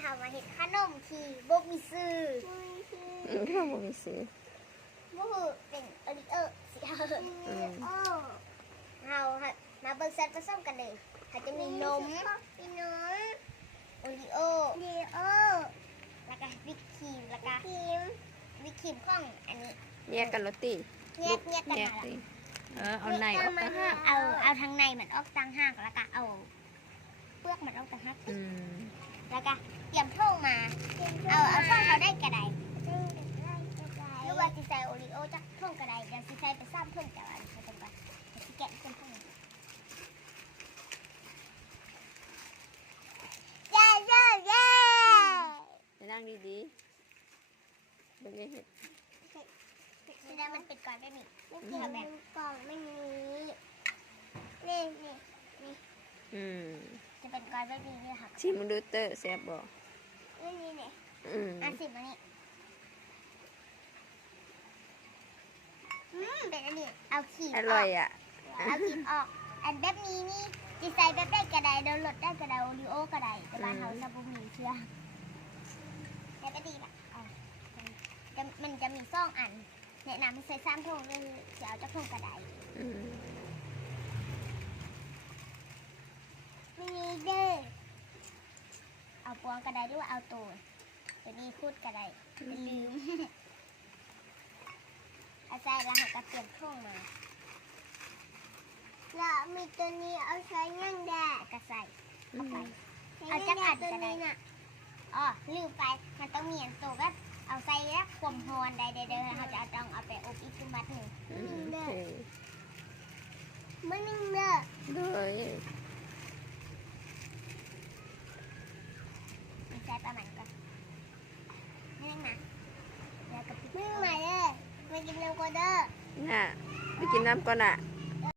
เขามาเห็ดขนมที่บ่มีซื้อ เราบ่มีซื้อ บ่ฮู้เป็นโอริโอสิเอาเฮามาเบิ่งสัตว์ผสมกันเลยเขาจะมีนมโอริโอแล้วก็วิปครีมแล้วก็วิปครีมของอันนี้ แยกกันรถติ แยกกัน แย มาก ละ ติเอาในออกต่างหาก เอาทางในมันออกต่างหากแล้วก็เอาเปลือกมันออกต่างหาก อืม แล้วก็เตรียมท่งมาเอาท่งเขาได้กระไดหรือว่าสิใส่โอริโอจักท่งกระไดเดี๋ยวสิใส่ไปซ้ำท่งแต่ว่าใส่ตรงไปเดี๋ยวสิแกะเป็นท่งเย้ ไปนั่งดีๆเป็นไงเห็ด ทีนี้มันเป็นก้อนแบบนี้แบบกล่องไม่มีนี่ อืม จะเป็นก้อนแบบนี้นี่ค่ะ ชิมมึงดูเตอร์แซ่บบ่ นี่ อืม สิบอันนี้เป็นอันนี้เอาขีด อร่อยอ่ะ เอาขีดออกอันแบบนี้นี่ดีไซน์แบบได้กระไดโดนลดได้กระไดโอริโอกระไดแต่บ้านเขาจะบุมีเชื่อแต่ก็ดีละมันจะมีซ่องอันแนะนำให้ใส่ซ้ำทงเลยจะเอาจากทงกระได อืม มีเด้อเอาปวงกระไดหรือว่าเอาตัวนี้คูดกระไดลืมอาจารย์เราหากระเปลี่ยนทงมาแล้วมีตัวนี้เอาใช้ยังแดดกระใส่เอาไปเอาจักอันกระไดอ๋อลืมไปมันต้องมีอันตัวก็เอาใส่แล้วความฮอนใดๆเขาจะต้องเอาไปอบอีกบัดหนึ่ง โอเค มันนึงเด้อ เลย ใช้ประมาณก่อนนี่นะแล้วก็นึ่งใหม่เลยไปกินน้ำกอเด้อ น่ะไปกินน้ำก่อนอ่ะ